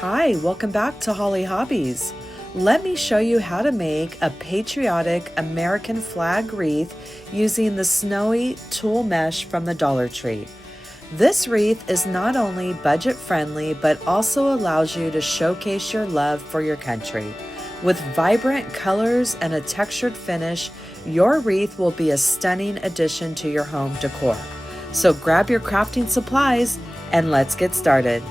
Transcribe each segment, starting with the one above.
Hi, welcome back to Hollie Hobbies. Let me show you how to make a patriotic American flag wreath using the snowy tulle mesh from the Dollar Tree. This wreath is not only budget friendly, but also allows you to showcase your love for your country. With vibrant colors and a textured finish, your wreath will be a stunning addition to your home decor. So grab your crafting supplies and let's get started.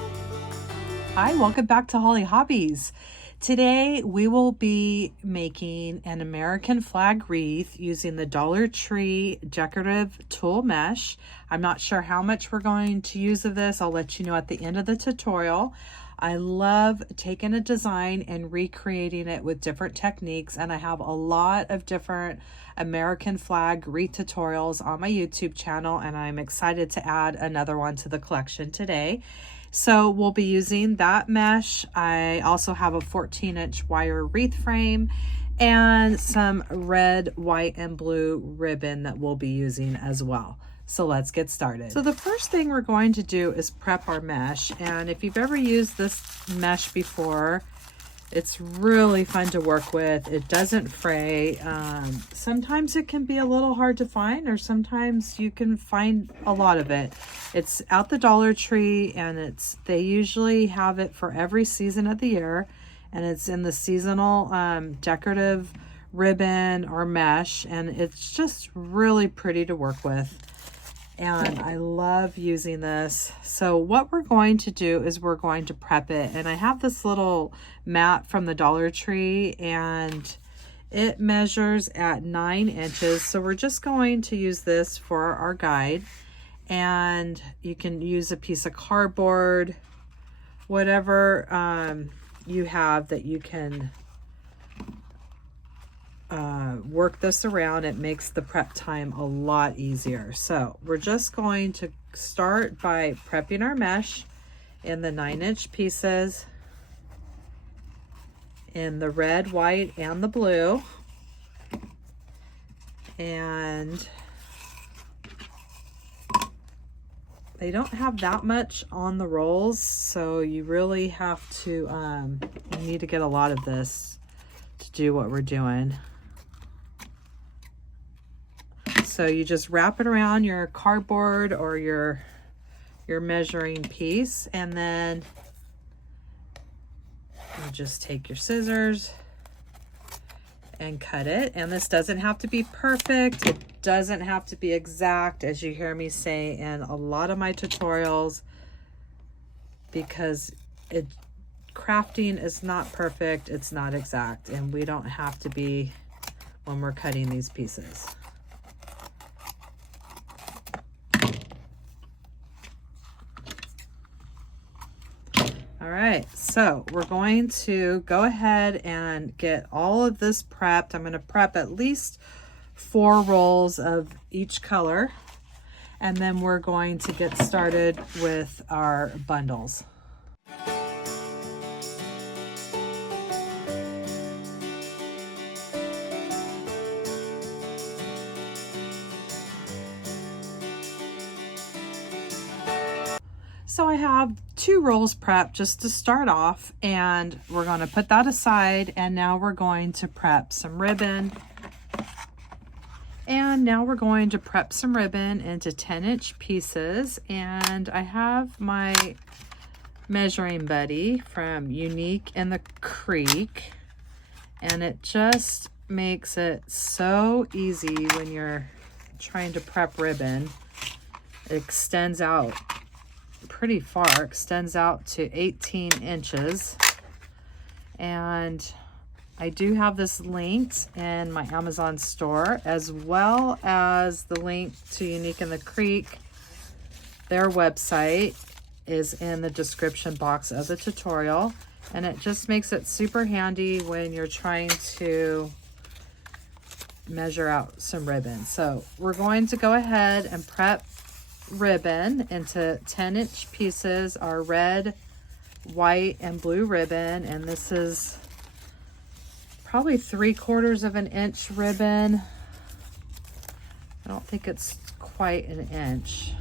Hi, welcome back to Hollie Hobbies. Today we will be making an American flag wreath using the Dollar Tree decorative tulle mesh. I'm not sure how much we're going to use of this. I'll let you know at the end of the tutorial. I love taking a design and recreating it with different techniques, and I have a lot of different American flag wreath tutorials on my YouTube channel, and I'm excited to add another one to the collection today. So we'll be using that mesh. I also have a 14-inch wire wreath frame and some red, white, and blue ribbon that we'll be using as well. So let's get started. So the first thing we're going to do is prep our mesh. And if you've ever used this mesh before, it's really fun to work with. It doesn't fray. Sometimes it can be a little hard to find, or sometimes you can find a lot of it. It's at the Dollar Tree, and they usually have it for every season of the year, and it's in the seasonal decorative ribbon or mesh, and it's just really pretty to work with. And I love using this. So what we're going to do is we're going to prep it. And I have this little mat from the Dollar Tree, and it measures at 9 inches. So we're just going to use this for our guide. And you can use a piece of cardboard, whatever you have that you can work this around. It makes the prep time a lot easier. So we're just going to start by prepping our mesh in the 9-inch pieces in the red, white, and the blue. And they don't have that much on the rolls, so you really have to you need to get a lot of this to do what we're doing. So you just wrap it around your cardboard or your measuring piece, and then you just take your scissors and cut it. And this doesn't have to be perfect. It doesn't have to be exact, as you hear me say in a lot of my tutorials, because crafting is not perfect. It's not exact, and we don't have to be when we're cutting these pieces. All right, so we're going to go ahead and get all of this prepped. I'm going to prep at least 4 rolls of each color, and then we're going to get started with our bundles. So I have 2 rolls prepped just to start off, and we're going to put that aside, and now we're going to prep some ribbon. And now we're going to prep some ribbon into 10-inch pieces, and I have my measuring buddy from Unique in the Creek, and it just makes it so easy when you're trying to prep ribbon. It extends out pretty far, extends out to 18 inches, and I do have this linked in my Amazon store, as well as the link to Unique in the Creek. Their website is in the description box of the tutorial, and it just makes it super handy when you're trying to measure out some ribbon. So we're going to go ahead and prep ribbon into 10-inch pieces, our red, white, and blue ribbon, and this is probably 3/4 of an inch ribbon. I don't think it's quite an inch.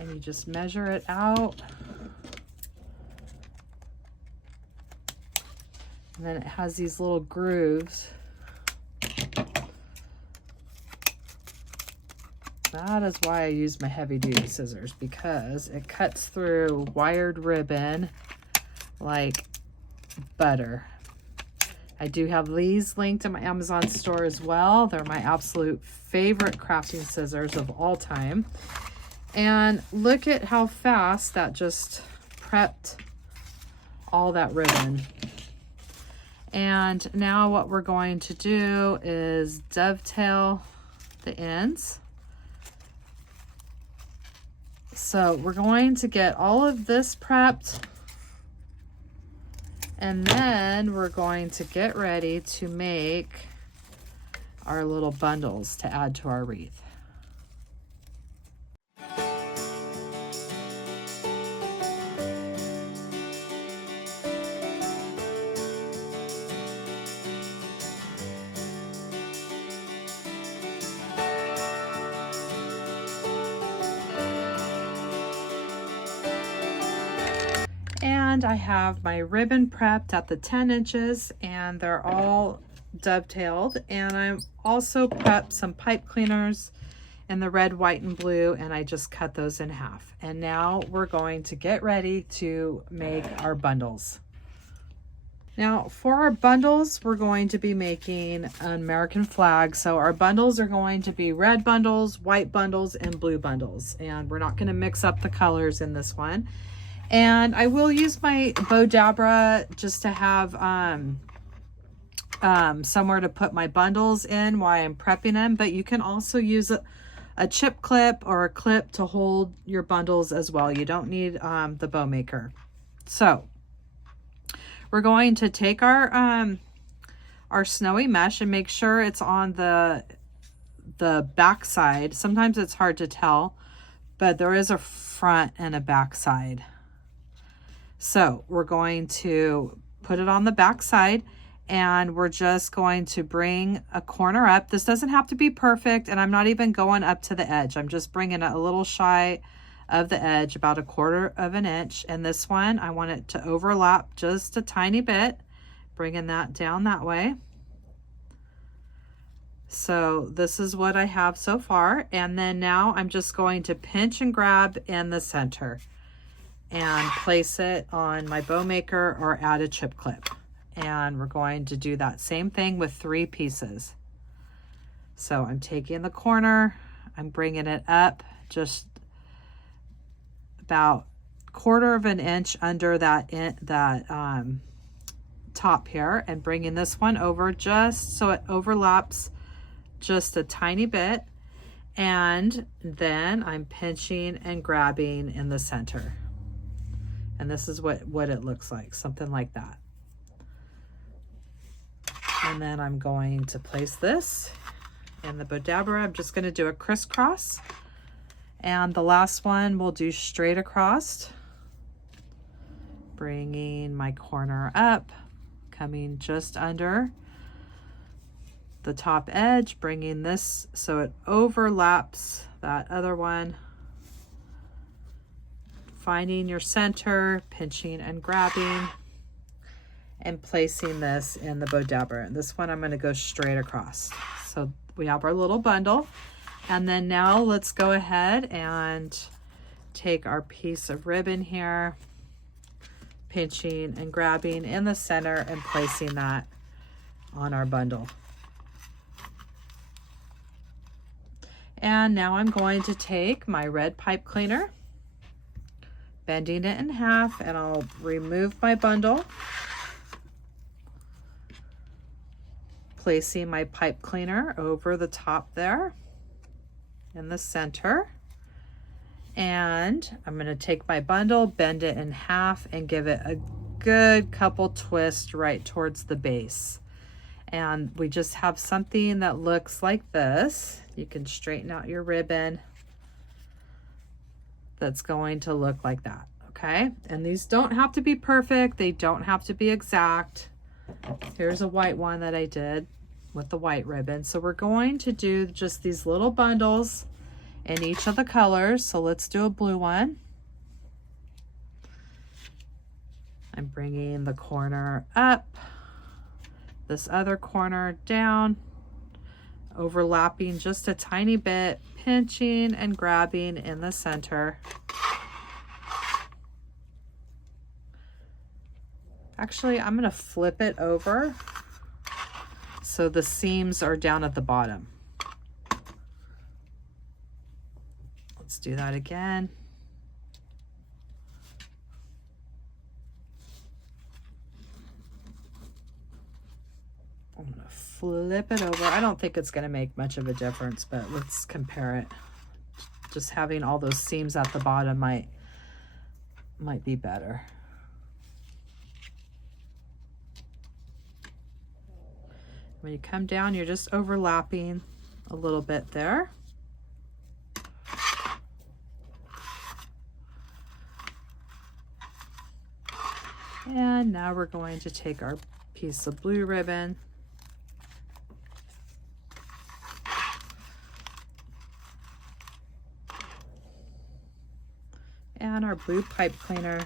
And you just measure it out. And then it has these little grooves. That is why I use my heavy duty scissors, because it cuts through wired ribbon like butter. I do have these linked in my Amazon store as well. They're my absolute favorite crafting scissors of all time. And look at how fast that just prepped all that ribbon. And now what we're going to do is dovetail the ends. So we're going to get all of this prepped, and then we're going to get ready to make our little bundles to add to our wreath. And I have my ribbon prepped at the 10 inches, and they're all dovetailed. And I also prepped some pipe cleaners in the red, white, and blue, and I just cut those in half. And now we're going to get ready to make our bundles. Now for our bundles, we're going to be making an American flag. So our bundles are going to be red bundles, white bundles, and blue bundles. And we're not going to mix up the colors in this one. And I will use my bow dabra just to have somewhere to put my bundles in while I'm prepping them. But you can also use a chip clip or a clip to hold your bundles as well. You don't need the bow maker. So we're going to take our snowy mesh and make sure it's on the back side. Sometimes it's hard to tell, but there is a front and a back side. So we're going to put it on the back side, and we're just going to bring a corner up. This doesn't have to be perfect, and I'm not even going up to the edge. I'm just bringing it a little shy of the edge, about 1/4 of an inch. And this one, I want it to overlap just a tiny bit, bringing that down that way. So this is what I have so far. And then now I'm just going to pinch and grab in the center and place it on my bow maker or add a chip clip. And we're going to do that same thing with 3 pieces. So I'm taking the corner, I'm bringing it up just about 1/4 of an inch under that top here, and bringing this one over just so it overlaps just a tiny bit. And then I'm pinching and grabbing in the center. And this is what it looks like, something like that. And then I'm going to place this in the bow dabra. I'm just going to do a crisscross. And the last one we'll do straight across. Bringing my corner up, coming just under the top edge, bringing this so it overlaps that other one. Finding your center, pinching and grabbing, and placing this in the bow dabra. And this one I'm going to go straight across. So we have our little bundle. And then now let's go ahead and take our piece of ribbon here, pinching and grabbing in the center and placing that on our bundle. And now I'm going to take my red pipe cleaner, bending it in half, and I'll remove my bundle, placing my pipe cleaner over the top there in the center. And I'm going to take my bundle, bend it in half, and give it a good couple twists right towards the base. And we just have something that looks like this. You can straighten out your ribbon. That's going to look like that, okay? And these don't have to be perfect. They don't have to be exact. Here's a white one that I did with the white ribbon. So we're going to do just these little bundles, in each of the colors. So let's do a blue one. I'm bringing the corner up, this other corner down, overlapping just a tiny bit, pinching and grabbing in the center. Actually, I'm going to flip it over so the seams are down at the bottom. Let's do that again. I'm going to flip it over. I don't think it's going to make much of a difference, but let's compare it. Just having all those seams at the bottom might be better. When you come down, you're just overlapping a little bit there. And now we're going to take our piece of blue ribbon and our blue pipe cleaner.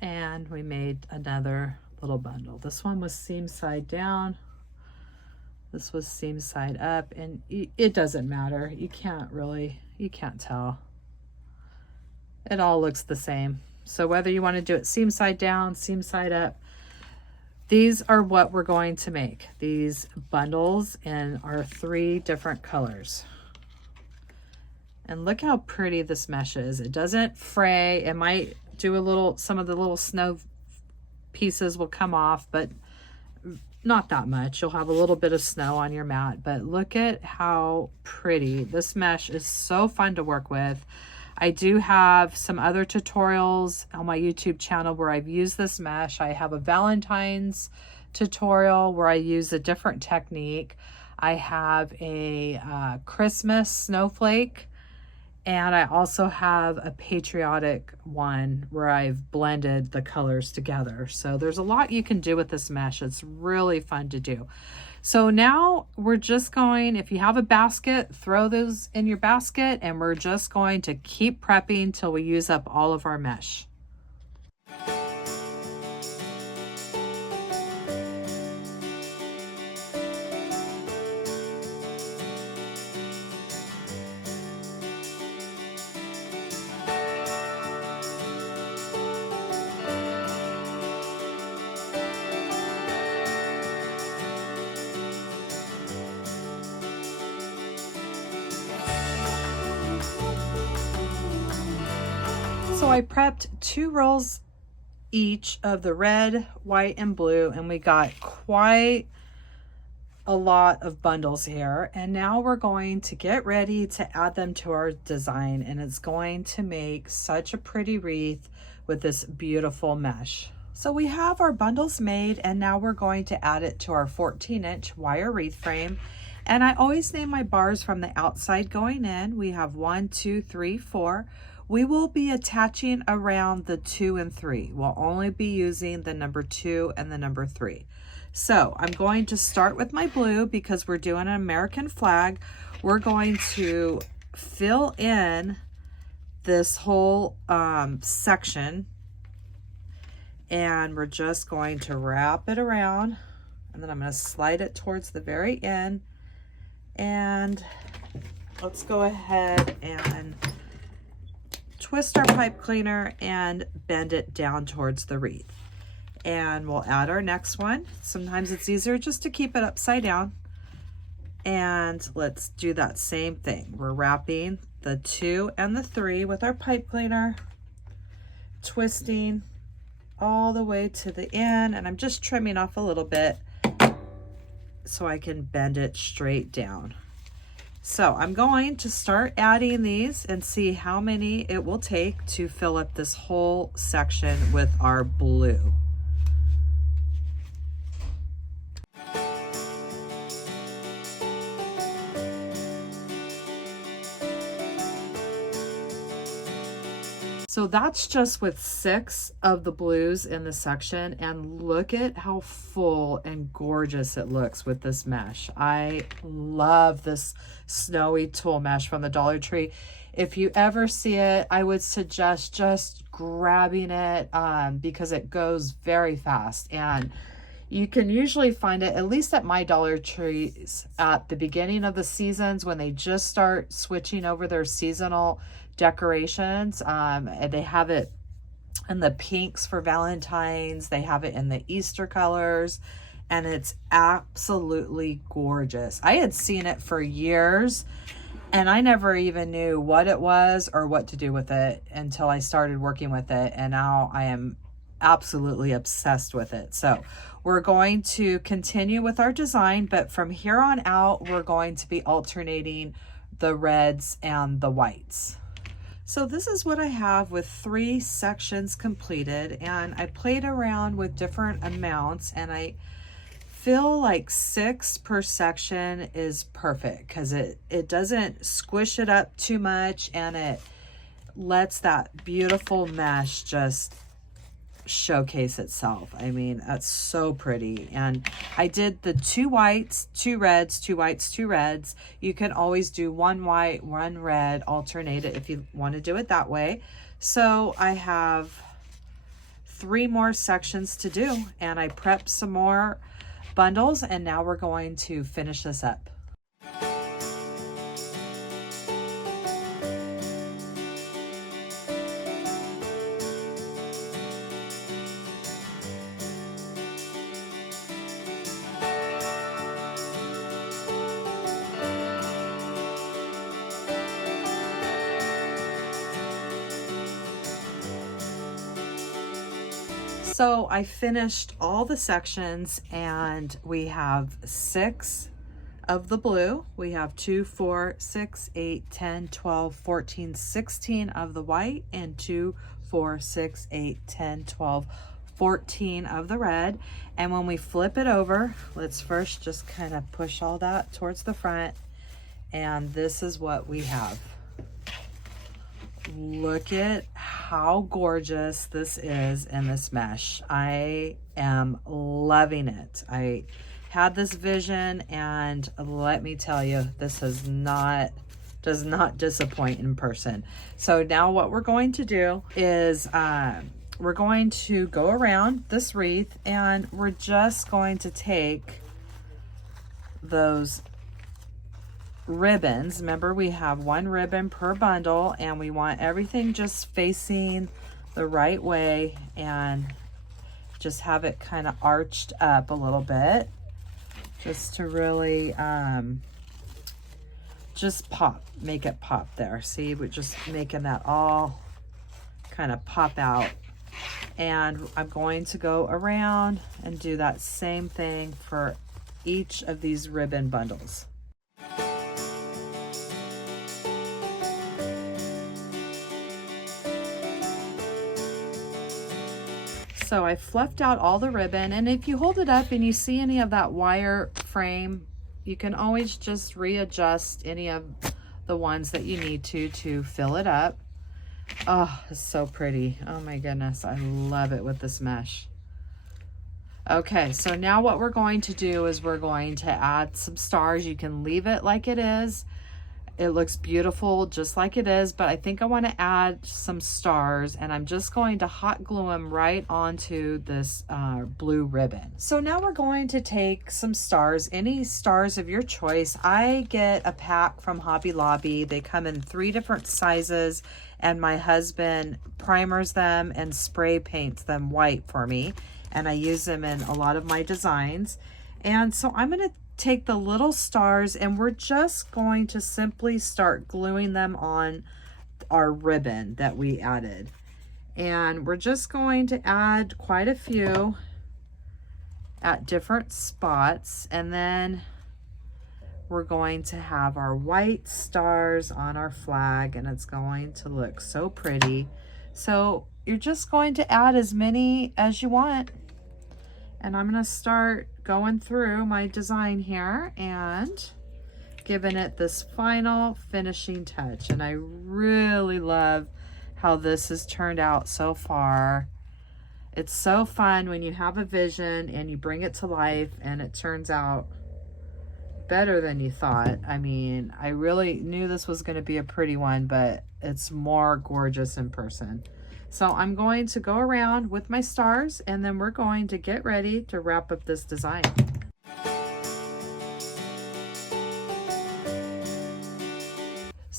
And we made another little bundle. This one was seam side down. This was seam side up, and it doesn't matter. You can't tell. It all looks the same. So whether you want to do it seam side down, seam side up, these are what we're going to make. These bundles in our 3 different colors. And look how pretty this mesh is. It doesn't fray. It might do a little, some of the little snow pieces will come off, but not that much. You'll have a little bit of snow on your mat, but look at how pretty. This mesh is so fun to work with. I do have some other tutorials on my YouTube channel where I've used this mesh. I have a Valentine's tutorial where I use a different technique. I have a Christmas snowflake, and I also have a Patriotic one where I've blended the colors together. So there's a lot you can do with this mesh. It's really fun to do. So now we're just going, if you have a basket, throw those in your basket, and we're just going to keep prepping till we use up all of our mesh. So I prepped 2 rolls each of the red, white, and blue, and we got quite a lot of bundles here. And now we're going to get ready to add them to our design, and it's going to make such a pretty wreath with this beautiful mesh. So we have our bundles made, and now we're going to add it to our 14-inch wire wreath frame. And I always name my bars from the outside going in. We have 1, 2, 3, 4. We will be attaching around the 2 and 3. We'll only be using the number 2 and the number 3. So I'm going to start with my blue because we're doing an American flag. We're going to fill in this whole section, and we're just going to wrap it around, and then I'm going to slide it towards the very end. And let's go ahead and twist our pipe cleaner and bend it down towards the wreath. And we'll add our next one. Sometimes it's easier just to keep it upside down. And let's do that same thing. We're wrapping the 2 and the 3 with our pipe cleaner, twisting all the way to the end. And I'm just trimming off a little bit so I can bend it straight down. So I'm going to start adding these and see how many it will take to fill up this whole section with our blue. So that's just with 6 of the blues in the section, and look at how full and gorgeous it looks with this mesh. I love this snowy tulle mesh from the Dollar Tree. If you ever see it, I would suggest just grabbing it because it goes very fast, and you can usually find it, at least at my Dollar Trees, at the beginning of the seasons when they just start switching over their seasonal decorations. And they have it in the pinks for Valentine's. They have it in the Easter colors, and it's absolutely gorgeous. I had seen it for years, and I never even knew what it was or what to do with it until I started working with it, and now I am absolutely obsessed with it. So we're going to continue with our design, but from here on out, we're going to be alternating the reds and the whites. So this is what I have with 3 sections completed, and I played around with different amounts, and I feel like 6 per section is perfect because it doesn't squish it up too much, and it lets that beautiful mesh just showcase itself. I mean, that's so pretty. And I did the 2 whites, 2 reds, 2 whites, 2 reds. You can always do 1 white, 1 red, alternate it if you want to do it that way. So I have 3 more sections to do, and I prepped some more bundles, and now we're going to finish this up. So I finished all the sections, and we have 6 of the blue. We have 2, 4, 6, 8, 10, 12, 14, 16 of the white, and 2, 4, 6, 8, 10, 12, 14 of the red. And when we flip it over, let's first just kind of push all that towards the front. And this is what we have. Look at how gorgeous this is in this mesh. I am loving it. I had this vision, and let me tell you, this does not disappoint in person. So now what we're going to do is we're going to go around this wreath, and we're just going to take those ribbons. Remember, we have 1 ribbon per bundle, and we want everything just facing the right way, and just have it kind of arched up a little bit, just to really just make it pop there. See, we're just making that all kind of pop out. And I'm going to go around and do that same thing for each of these ribbon bundles. So I fluffed out all the ribbon, and if you hold it up and you see any of that wire frame, you can always just readjust any of the ones that you need to fill it up. Oh, it's so pretty. Oh my goodness, I love it with this mesh. Okay, so now what we're going to do is we're going to add some stars. You can leave it like it is. It looks beautiful just like it is, but I think I want to add some stars, and I'm just going to hot glue them right onto this blue ribbon. So now we're going to take some stars, any stars of your choice. I get a pack from Hobby Lobby. They come in 3 different sizes, and my husband primers them and spray paints them white for me, and I use them in a lot of my designs. And so I'm going to take the little stars, and we're just going to simply start gluing them on our ribbon that we added. And we're just going to add quite a few at different spots, and then we're going to have our white stars on our flag, and it's going to look so pretty. So you're just going to add as many as you want. And I'm going to start going through my design here and giving it this final finishing touch. And I really love how this has turned out so far. It's so fun when you have a vision and you bring it to life and it turns out better than you thought. I mean, I really knew this was going to be a pretty one, but it's more gorgeous in person. So I'm going to go around with my stars and then we're going to get ready to wrap up this design.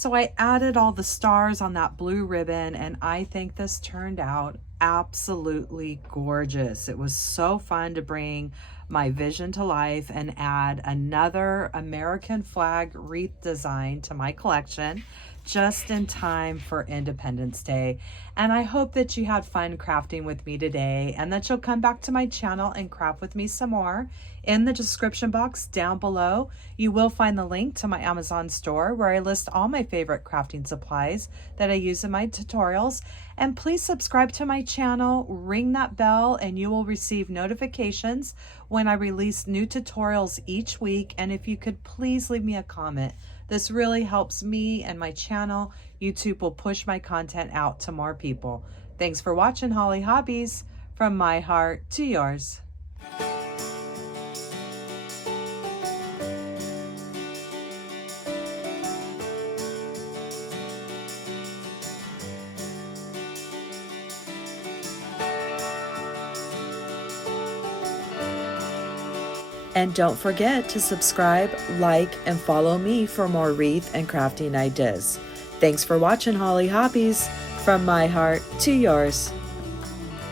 So I added all the stars on that blue ribbon and I think this turned out absolutely gorgeous. It was so fun to bring my vision to life and add another American flag wreath design to my collection just in time for Independence Day. And I hope that you had fun crafting with me today and that you'll come back to my channel and craft with me some more. In the description box down below, you will find the link to my Amazon store where I list all my favorite crafting supplies that I use in my tutorials. And please subscribe to my channel, ring that bell, and you will receive notifications when I release new tutorials each week. And if you could please leave me a comment. This really helps me and my channel. YouTube will push my content out to more people. Thanks for watching Hollie Hobbies. From my heart to yours. And don't forget to subscribe, like, and follow me for more wreath and crafting ideas. Thanks for watching Hollie Hobbies. From my heart to yours.